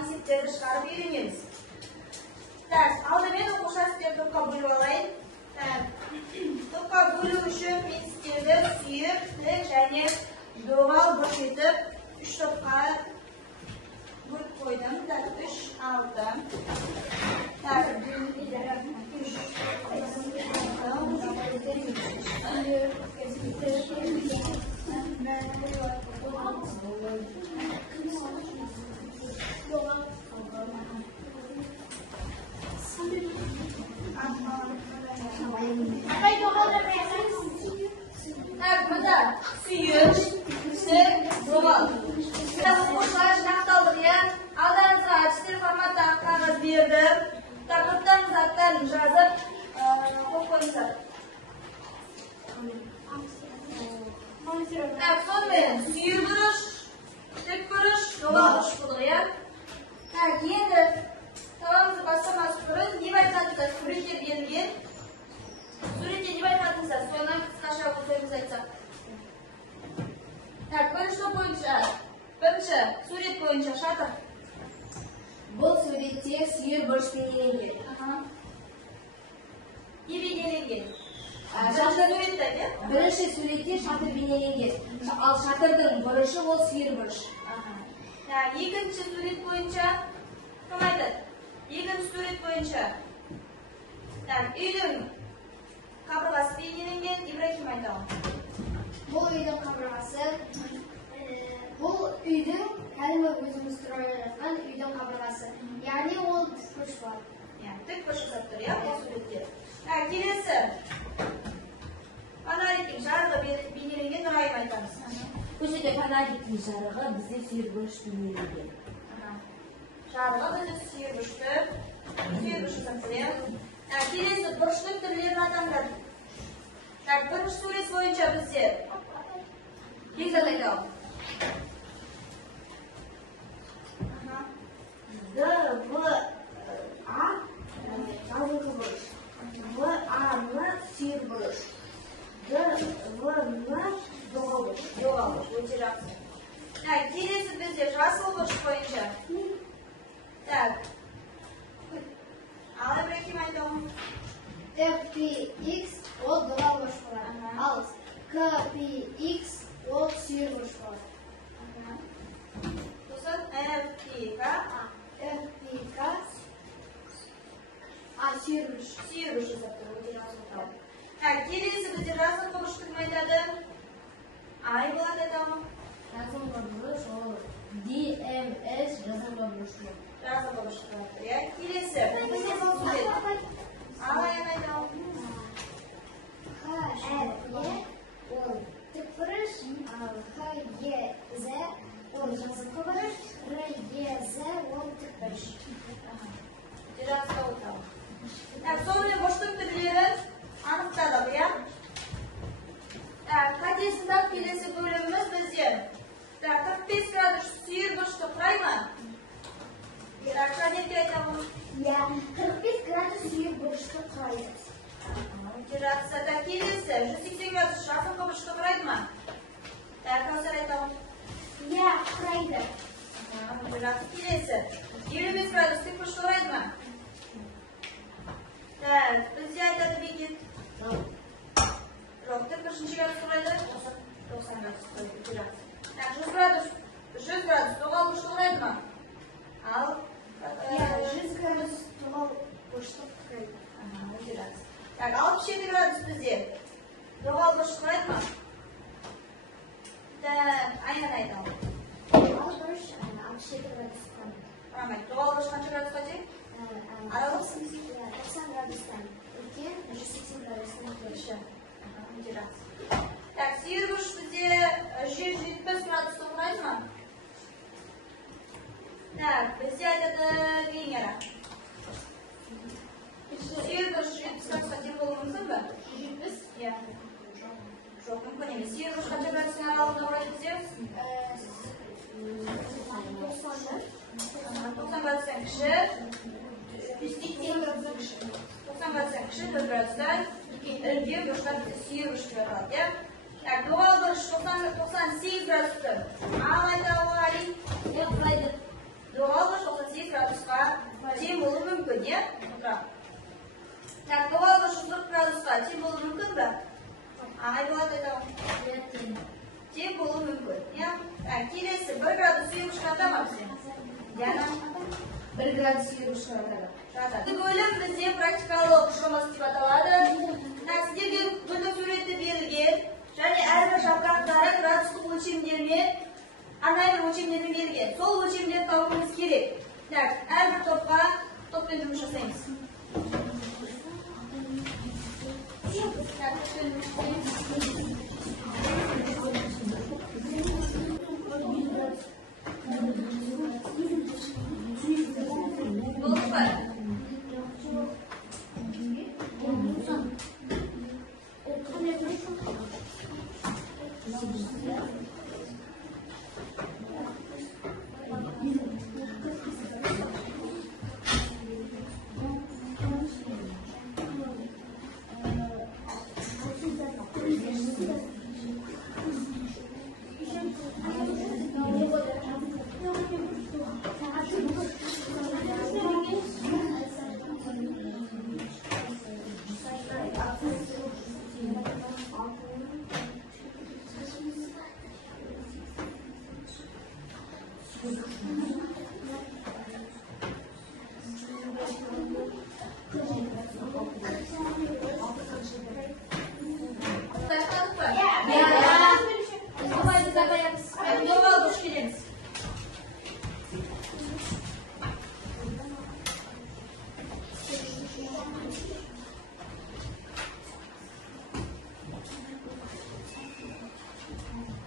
есептерді шығарып үйренеміз. Алдымен оқушылар сіздер топқа бөліп алайын. Топқа бөлу үшін мен сіздерді сүйір, тік және доғал бұрыш етіп 3 топқа бөліп қойдым. 3 алдым. Мында сүйір, тік, доғал. Оқушылар жинақталдық, алдарыңызға А4 форматтағы қағаз бердім. Тақырыптарыңыз аттарын жазып қойыңыздар. Сонымен сүйір бұрыш, тік бұрыш, доғал бұрыш болдық. Енді талабымызды бастамас бұрын не байқадыңыздар? Суреттер берілген. Суретте не байқадыңыздар? Соны қысқаша көтеріңіз айтсақ. Бірінші топ бойынша, бірінші сурет бойынша шатыр. Бұл суретте сүйір бұрыш бейнеленген. Не бейнеленген? Бірінші суретте шатыр бейнеленген. Ал шатырдың бұрышы ол сүйір бұрыш. Екінші сурет бойынша кім айтады? Екінші сурет бойынша үйдің қабырғасы бейнеленген. Ибрахим айтады. Бұл үйдің қабырғасы, бұл үйдің кәдімгі өзіміз тұрып жатқан үйдің қабырғасы. Яғни ол тікбұрыш бар. Тікбұрыш жасап тұр, бұл суреттер. Келесі фонариктің жарығы бейнеленген Нұрайым айтамыз. Бұл жерде фонариктің жарығы бізде сүйір бұрыш бейнеленген. Жарығы бізде сүйір бұрыш жасап тұр. Келесі бұрыштың түрлерін атаңдар. Бірінші сурет бойынша бізде Бекзат айталым. ДВА жазыңқы бұрыш, ВА-ны сүйір бұрыш, ДВ-ны доғал бұрыш. Доғал бұрыш, өте жақсы. Келесі бізде жасыл бұрыш бойынша. Ал Ибрахим айталым. FPX ол доғал бұрыш болады. Ал KPX ол сүйір бұрыш болады. Сосын FPK сүйір бұрыш. Сүйір бұрыш жасап тұр, өте жақсы. Келесі бізде жасыл бұрышты кім айтады? Айболат айталым. Жазыңқы бұрыш ол DMS жазыңқы бұрыш. Жазыңқы бұрыш болады. Келесі Ал аян айталым. ол тікбұрыш, ХЕЗ ол жазыңқы бұрыш, РЕЗ ол тікбұрыш. Сонымен бұрыштың түрлерін анықтадық, Қатесіндап келесі бөліміміз бізде 45 градус сүйір бұрышты құрай ма? Қадетке айтамын. 45 градус сүйір бұрышты құрайды. Келесі 180 градус жасыңқы бұрышты құрайды ма? Кәусар айтамын. Құрайды. Келесі 55 градус тік бұрышты құрайды ма? Бізде айтады Бекет. Жоқ, тік бірінші градус құрайды? 90 градус құрайды. 100 градус доғал бұрышты құрайды ма? Ал 100 градус доғал бұрышты құрайды. 67 градус бізде доғал бұрыш құрайды ма? Аян айталым. Доғал бұрыш 67 градус құрайды. Доғал бұрыш қанша градусқа тең? Аралық 90 градустан. Үлкен 180 градустан көрші. Сүйір бұрыш бізде 170 градусты құрайды ма? Бізде айтады Венера. Сүйір бұрыш 70 градусқа тең болуы мүмкін бе? 170? Жоқ, мүмкін емес. Сүйір бұрыш қанша градустың аралығында құрайды бізде? 90 градустан кіші. 90 градустан кіші 4 градустан үлкен бұрыштар бізде сүйір бұрыш деп аталады. Доғал бұрыш 98 градусты. Ал айталым Али. Құрайды. Доғал бұрыш 98 болуы мүмкін. Ya, келесі 1 градус сүйгіш қата ма бізде? Яна 1 градус сүйгіш жатады. Жатады. Бөлім бізде практикалық жұмыс деп аталады. Сіздерге бөлім суреті берілген және әрбір жапырақтары градустық өлшемдермен арнайы бір өлшемдермен берілген. Сол өлшемдерді табуымыз керек. Әрбір топпен жұмыс жасаймыз.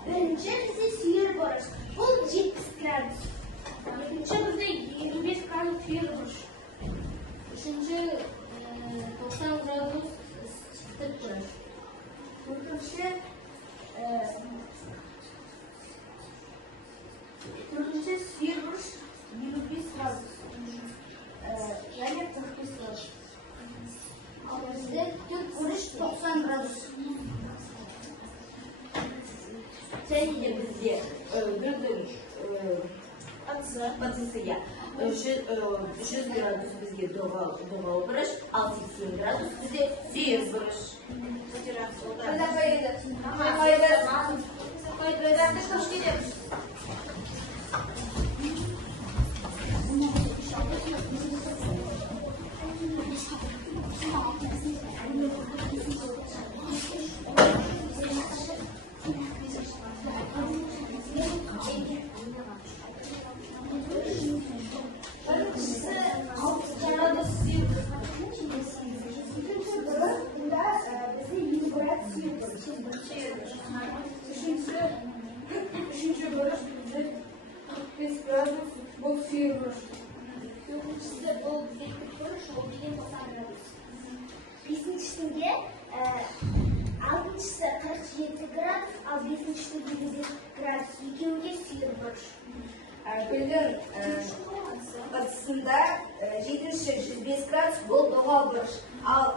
Birinci bize suyur boruş. Bu 70 gradus. İkinci bize 25 gradus suyur boruş. Üçüncü 90 gradus çıktık boruş. Dördüncü suyur boruş 25 gradus. Yani 45 gradus. Ama bizde Türk boruş 90 gradus. Және бізде гүлдің батысыға 100 градус бізге доғал бұрыш, ал 80 градус бізде сүйер бұрыш. Üçüncü bölüş 45 gradus bu suyur bölüş. Dördüncüsü bu zeytin bölüş, o 90 gradus. Beşincisinde altıncısı 47 gradus, al beşincisi 27 gradus. İkinci suyur bölüş. Gülдің батысында 7-105 градус бұл доғал бұрыш, ал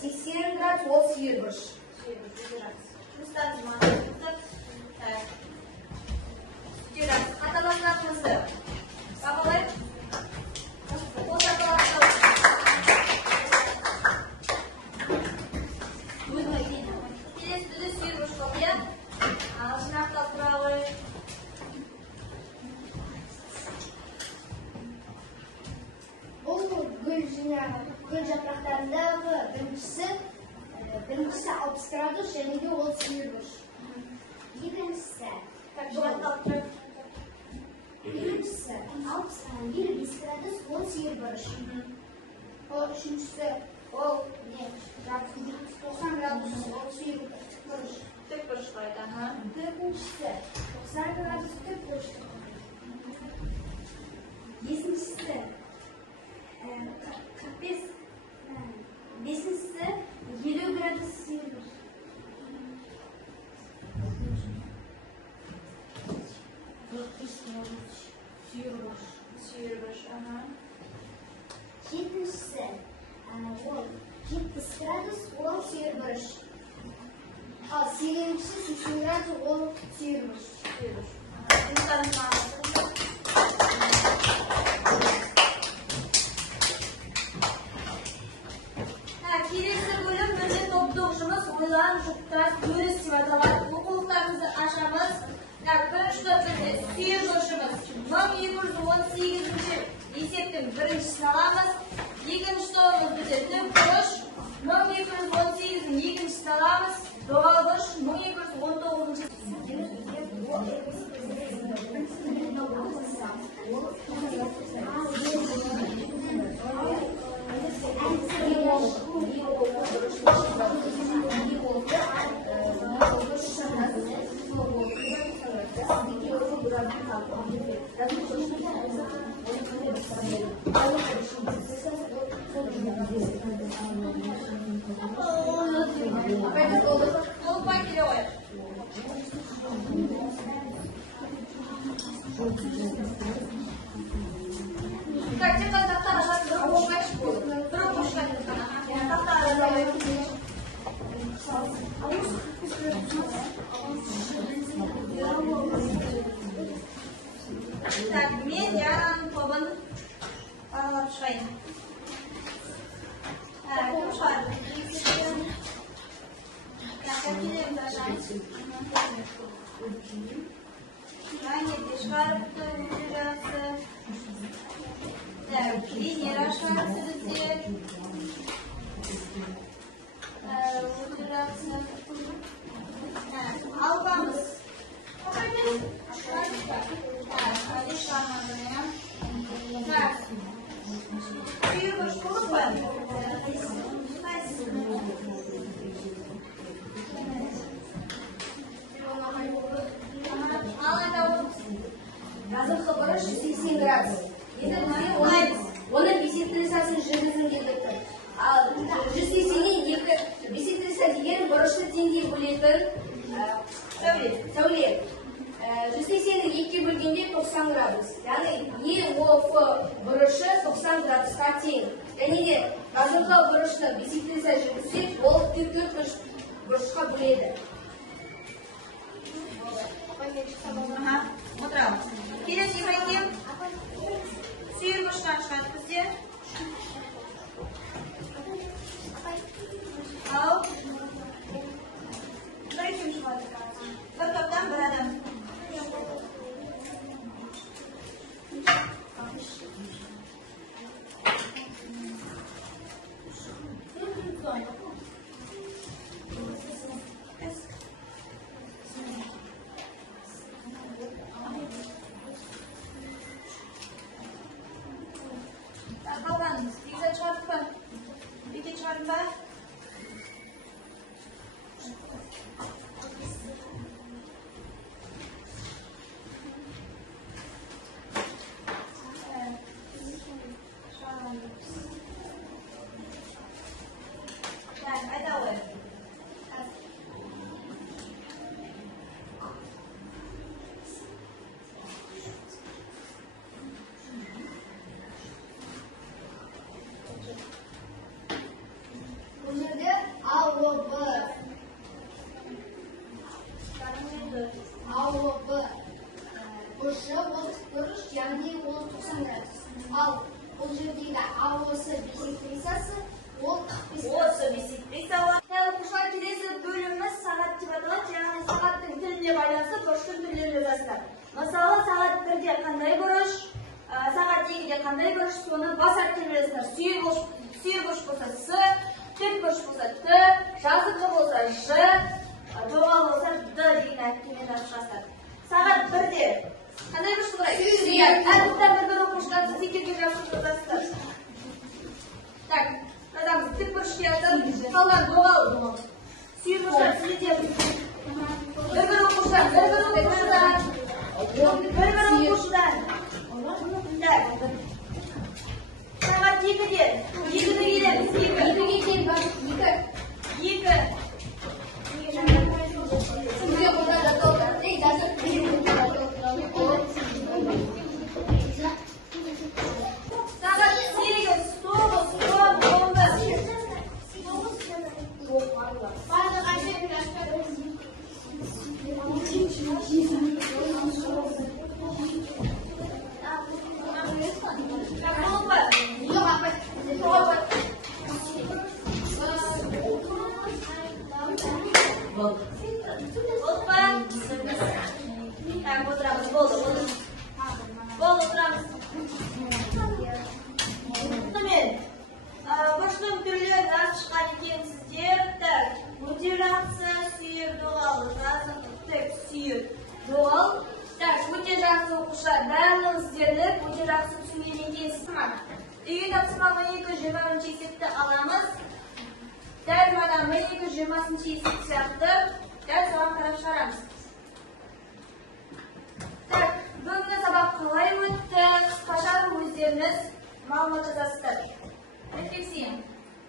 80 градус ол сүйер бұрыш. Қаталастарымызды бағалайық. Келесі түзі сүйер бұрыш қоқия. Жинақтап тұралы. Bu gül yapraklarınдағы birincisi 60 gradus және де ол сүйір бұрыш. Екіншісі 25 gradus ол сүйір бұрыш. Үшіншісі ол 90 gradus ол сүйір бұрыш. Тік бұрыш қойды. Төртіншісі 90 gradus тік бұрыш. Бесіншісі 45 Бесіншісі 50 gradus сүйір бұрыш. Сүйер бұрыш. Жетіншісі 70 gradus ол сүйір бұрыш. Ал сегізіншісі 80 gradus ол сүйір бұрыш. Келесі бөлім бізде топтық жұмыс ойлан жұптас бөліс деп аталады. Оқулықтарымызды ашамыз. birincisini alamız. İkinci doğumuz bize tüm kuruş. 1218'in ikincisini alamız. Doğal kuruş 1219. Так, медиан тобын аралап шығайын. Кім шығады? Келем дажайын. Де шығарыпты, жарасы. Венера шығарыпты бізде. Албамыз. Hadi şarmanlıya. Tak. Suyu boş bulup var. Разым хабараш 180 градус. Оның бесектрисасын жүргізін келдікті. Ал 180-ге бесектриса деген бұрышты теңдей бөлетін сәуле. 180-ні 2-ге бөлгенде 90 градус. Яғни ЕОФ бұрышы 90 градусқа тең. Және де разымға бұрышты бесектриса жүргізсек, ол 4 бұрышқа бөледі. Отырамыз. Келесі қайтем. Сүйір бұрыштан шығады бізде. Ал. Бір кім шығады? Бір топтан бір адам. Қалғанымыз. Бекзат шығардық па? Бекет шығардың ба? Айда ой. Бұл жерде АОБ. АОБ бұрышы ол бұрыш, яғни ол 90 градус. Ал бұл жердегі АОС бесектрисасы ол 45 градус. Осы бесектриса. Оқушылар, келесі бөліміміз сағат деп аталады. Яғни сағаттың тіліне байланысты бұрыштың түрлерін жазасыздар. Мысалы, сағат 1-де қандай бұрыш, сағат 2-де қандай бұрыш, соны бас әріптермен жазасыздар. Сүйір бұрыш болса С, тік бұрыш болса Т, жазықы болса Ж, жоғал болса Д деген әріптермен жазасыздар. Сағат 1-де қандай бұрыш болса? Әріптен бір оқушылар сіз екеуге жазасыздар. Так, жазамыз. Тік бұрышты жазып, қалған жоғал. Сүйір бұрыштар сіздер. Бір оқушылар. Сағат 2-де. 2-де келеміз. 2-ге келіп, 2. Сізге бұнда жаталды. Сағат 8, 9, 10, 11. Барлық әшер Жоқ, апай. Үйге тапсырма 1220 есепті аламыз. Дәл мына 1220 есеп сияқты дәл соған қарап шығарамыз. Так, бүгінгі сабақ қалай өтті? Қысқаша өздеріңіз мағлұмат жазасыздар. Рефлексия.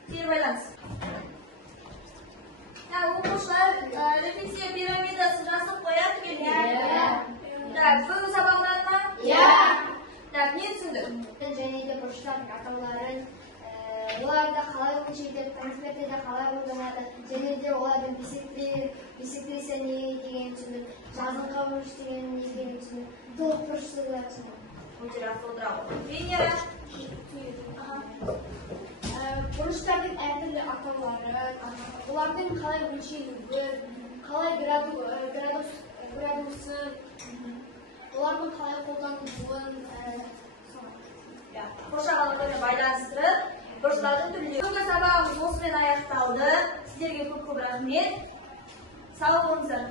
Кері байланыс. Оқушылар рефлексия пирамидасын жазып қояды келді. Так, бүгінгі сабақ ұнады ма? Так, не түсіндің? Және де бұрыштардың атауларын, оларды қалай өлшейді, конспектіде қалай қолданады, және де олардың бисектрисия не екенін түсіндік, жазыңқы бұрыш деген не екенін түсіндік, толық бұрыштарды түсіндік. Өте жақсы отырады. Венера. Бұрыштардың әртүрлі атаулары, олардың қалай өлшенуі, қалай градусы, олардың қалай қолданылуын, қоршаған ортамен байланыстырып, бұрыштардың түрлері. Бүгінгі сабағымыз осымен аяқталды. Сіздерге көп рахмет. Сау болыңыздар.